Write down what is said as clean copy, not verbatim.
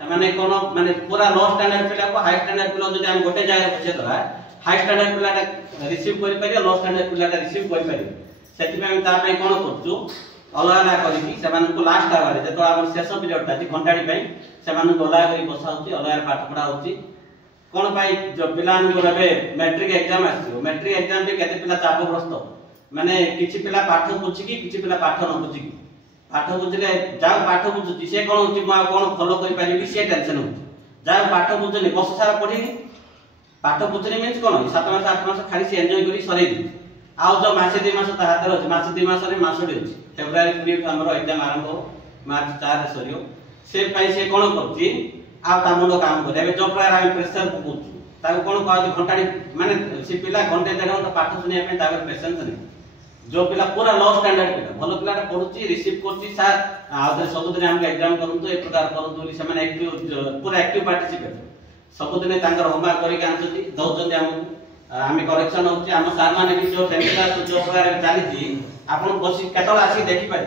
माने कोन माने पूरा लो स्टैंडर्ड पिला को हाई स्टैंडर्ड पिला जदि हम गोटे जगह बचे दबा हाई स्टैंडर्ड पिलाटा रिसीव करि पारियो लो स्टैंडर्ड पिलाटा रिसीव करि पारियो सेति में ता पे कोन करछु अलग अलग करी से मान को लास्ट आवर जे तो हम शेष पीरियड ता घंटाडी पे से मान को अलग करी बसा होची अलग अलग पाठ पढ़ा होची कोन पाई जो पिलान को रबे मैट्रिक एग्जाम आसी मैट्रिक एग्जाम पे केते पिला चापग्रस्त माने किछि पिला पाठ बुझी की किछि पिला पाठ न बुझी की पाठ बुझले जा पाठ बुझुची से कोन होची मा कोन फॉलो करि पारिबी से टेंशन होची जा पाठ बुझनी वर्ष सारा पढी पाठ बुझनी मींस कोन 7 मास 8 मास खाली से एन्जॉय करी सरे दी आउ जो मासे 2 मास ता हाथ रे मासे 2 मास रे मासडी होची फेब्रुआरी 20 हमरो एग्जाम आरंभ हो मार्च 4 रे सरियो से पई से कोन करची आ ता मुंडो काम करे एबे जो प्रकार हम प्रेशर पकुछु ताको कोन कहै घंटाडी माने से पिला घंटे देढ घंटा पाठ सुनिया पे ताकर पेशेंस नै जो पिला पूरा लो स्टैंडर्ड पिला भलो पिलाटा पढुची रिसीव करची सर आ सब दिन हम एग्जाम करन तो ए प्रकार करन तो से माने एक्टिव पूरा एक्टिव पार्टिसिपेट सब दिन तांकर होमवर्क करी के आनछती दउचंदी हम करेक्शन होची हम सर माने भी जो टेंथ क्लास जो प्रकार चली थी आपण बसी केतला आसी देखि पाइ